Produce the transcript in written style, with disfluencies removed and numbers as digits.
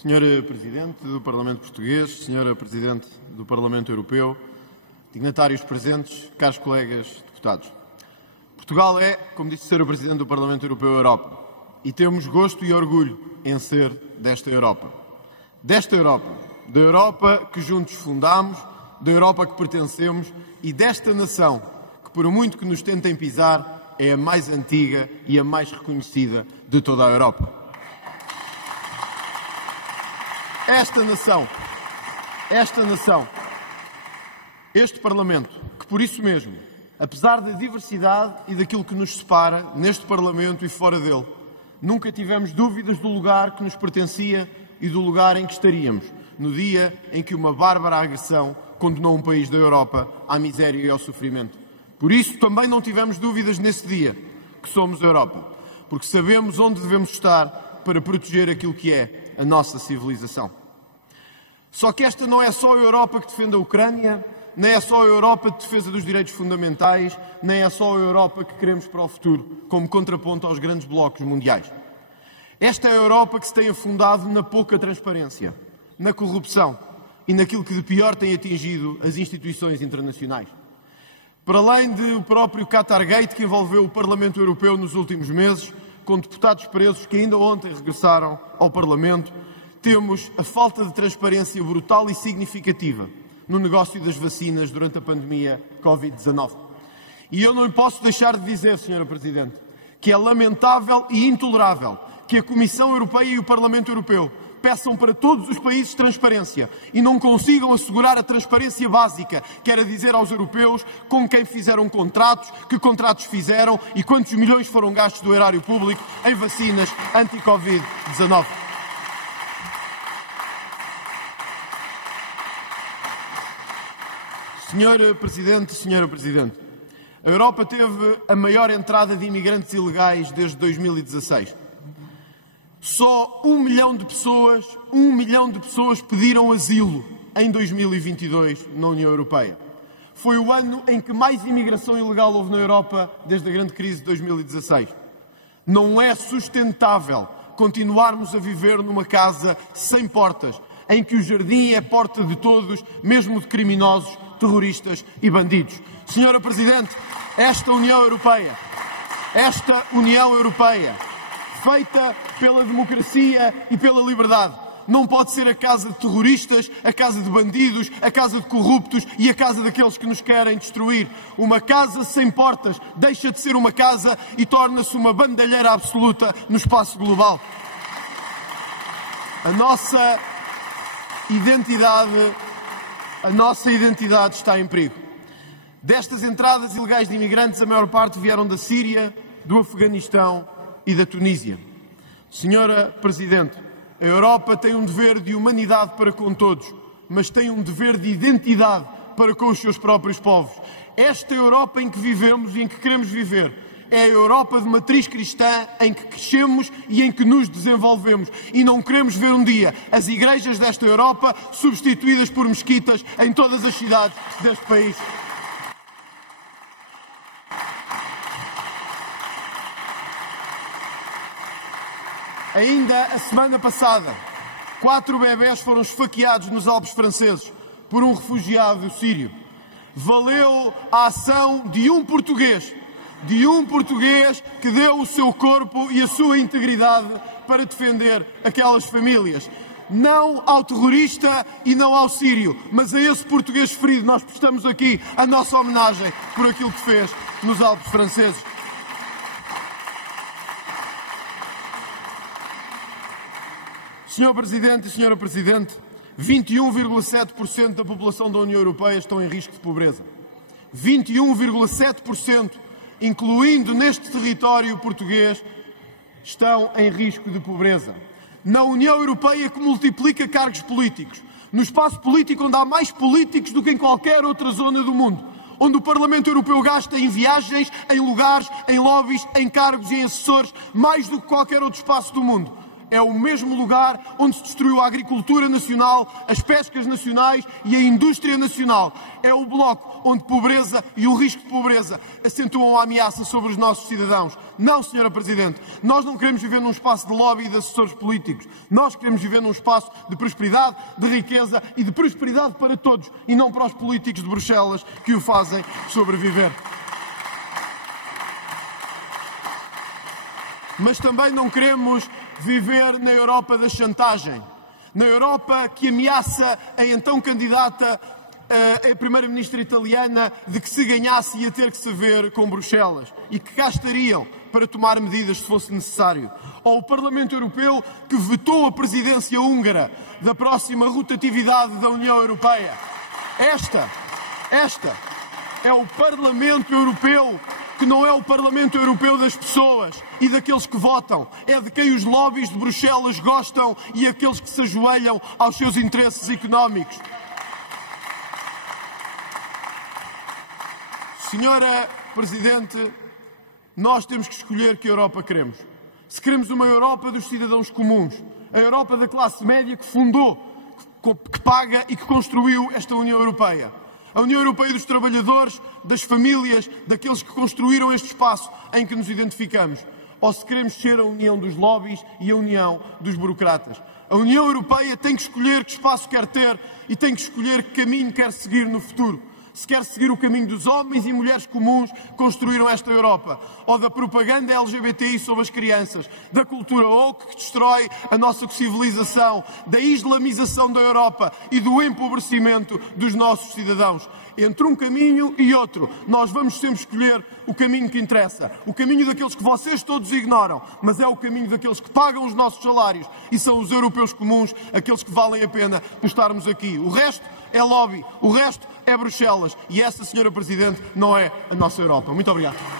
Senhora Presidente do Parlamento Português, Senhora Presidente do Parlamento Europeu, dignatários presentes, caros colegas deputados. Portugal é, como disse a Senhora Presidente do Parlamento Europeu, a Europa. E temos gosto e orgulho em ser desta Europa. Desta Europa, da Europa que juntos fundámos, da Europa que pertencemos e desta nação que, por muito que nos tentem pisar, é a mais antiga e a mais reconhecida de toda a Europa. Esta nação, este Parlamento, que por isso mesmo, apesar da diversidade e daquilo que nos separa, neste Parlamento e fora dele, nunca tivemos dúvidas do lugar que nos pertencia e do lugar em que estaríamos, no dia em que uma bárbara agressão condenou um país da Europa à miséria e ao sofrimento. Por isso também não tivemos dúvidas nesse dia que somos a Europa, porque sabemos onde devemos estar para proteger aquilo que é a nossa civilização. Só que esta não é só a Europa que defende a Ucrânia, nem é só a Europa de defesa dos direitos fundamentais, nem é só a Europa que queremos para o futuro, como contraponto aos grandes blocos mundiais. Esta é a Europa que se tem afundado na pouca transparência, na corrupção e naquilo que de pior tem atingido as instituições internacionais. Para além do próprio Qatargate que envolveu o Parlamento Europeu nos últimos meses, com deputados presos que ainda ontem regressaram ao Parlamento, temos a falta de transparência brutal e significativa no negócio das vacinas durante a pandemia Covid-19. E eu não lhe posso deixar de dizer, Sra. Presidente, que é lamentável e intolerável que a Comissão Europeia e o Parlamento Europeu peçam para todos os países transparência e não consigam assegurar a transparência básica, que era dizer aos europeus com quem fizeram contratos, que contratos fizeram e quantos milhões foram gastos do erário público em vacinas anti-Covid-19. Senhora Presidente, a Europa teve a maior entrada de imigrantes ilegais desde 2016. Só 1 milhão de pessoas pediram asilo em 2022 na União Europeia. Foi o ano em que mais imigração ilegal houve na Europa desde a grande crise de 2016. Não é sustentável continuarmos a viver numa casa sem portas, em que o jardim é porta de todos, mesmo de criminosos, terroristas e bandidos. Senhora Presidente, esta União Europeia, feita pela democracia e pela liberdade, não pode ser a casa de terroristas, a casa de bandidos, a casa de corruptos e a casa daqueles que nos querem destruir. Uma casa sem portas deixa de ser uma casa e torna-se uma bandalheira absoluta no espaço global. A nossa identidade está em perigo. Destas entradas ilegais de imigrantes, a maior parte vieram da Síria, do Afeganistão e da Tunísia. Senhora Presidente, a Europa tem um dever de humanidade para com todos, mas tem um dever de identidade para com os seus próprios povos. Esta Europa em que vivemos e em que queremos viver é a Europa de matriz cristã em que crescemos e em que nos desenvolvemos. E não queremos ver um dia as igrejas desta Europa substituídas por mesquitas em todas as cidades deste país. Ainda a semana passada, 4 bebés foram esfaqueados nos Alpes franceses por um refugiado sírio. Valeu a ação de um português que deu o seu corpo e a sua integridade para defender aquelas famílias. Não ao terrorista e não ao sírio, mas a esse português ferido nós prestamos aqui a nossa homenagem por aquilo que fez nos Alpes franceses. Senhor Presidente e Senhora Presidente, 21,7% da população da União Europeia estão em risco de pobreza. 21,7%, incluindo neste território português, estão em risco de pobreza. Na União Europeia, que multiplica cargos políticos, no espaço político onde há mais políticos do que em qualquer outra zona do mundo, onde o Parlamento Europeu gasta em viagens, em lugares, em lobbies, em cargos e em assessores, mais do que qualquer outro espaço do mundo. É o mesmo lugar onde se destruiu a agricultura nacional, as pescas nacionais e a indústria nacional. É o bloco onde pobreza e o risco de pobreza acentuam a ameaça sobre os nossos cidadãos. Não, Sra. Presidente, nós não queremos viver num espaço de lobby e de assessores políticos. Nós queremos viver num espaço de prosperidade, de riqueza e de prosperidade para todos e não para os políticos de Bruxelas que o fazem sobreviver. Mas também não queremos viver na Europa da chantagem, na Europa que ameaça a então candidata a primeira-ministra italiana de que se ganhasse ia ter que se ver com Bruxelas e que cá estariam para tomar medidas se fosse necessário. Ou o Parlamento Europeu que vetou a presidência húngara da próxima rotatividade da União Europeia. Esta é o Parlamento Europeu que não é o Parlamento Europeu das pessoas e daqueles que votam, é de quem os lobbies de Bruxelas gostam e aqueles que se ajoelham aos seus interesses económicos. Senhora Presidente, nós temos que escolher que Europa queremos. Se queremos uma Europa dos cidadãos comuns, a Europa da classe média que fundou, que paga e que construiu esta União Europeia. A União Europeia dos trabalhadores, das famílias, daqueles que construíram este espaço em que nos identificamos. Ou se queremos ser a união dos lobbies e a união dos burocratas. A União Europeia tem que escolher que espaço quer ter e tem que escolher que caminho quer seguir no futuro. Se quer seguir o caminho dos homens e mulheres comuns que construíram esta Europa, ou da propaganda LGBTI sobre as crianças, da cultura woke que destrói a nossa civilização, da islamização da Europa e do empobrecimento dos nossos cidadãos. Entre um caminho e outro, nós vamos sempre escolher o caminho que interessa. O caminho daqueles que vocês todos ignoram, mas é o caminho daqueles que pagam os nossos salários e são os europeus comuns, aqueles que valem a pena por estarmos aqui. O resto é lobby, o resto é Bruxelas. E essa, Sra. Presidente, não é a nossa Europa. Muito obrigado.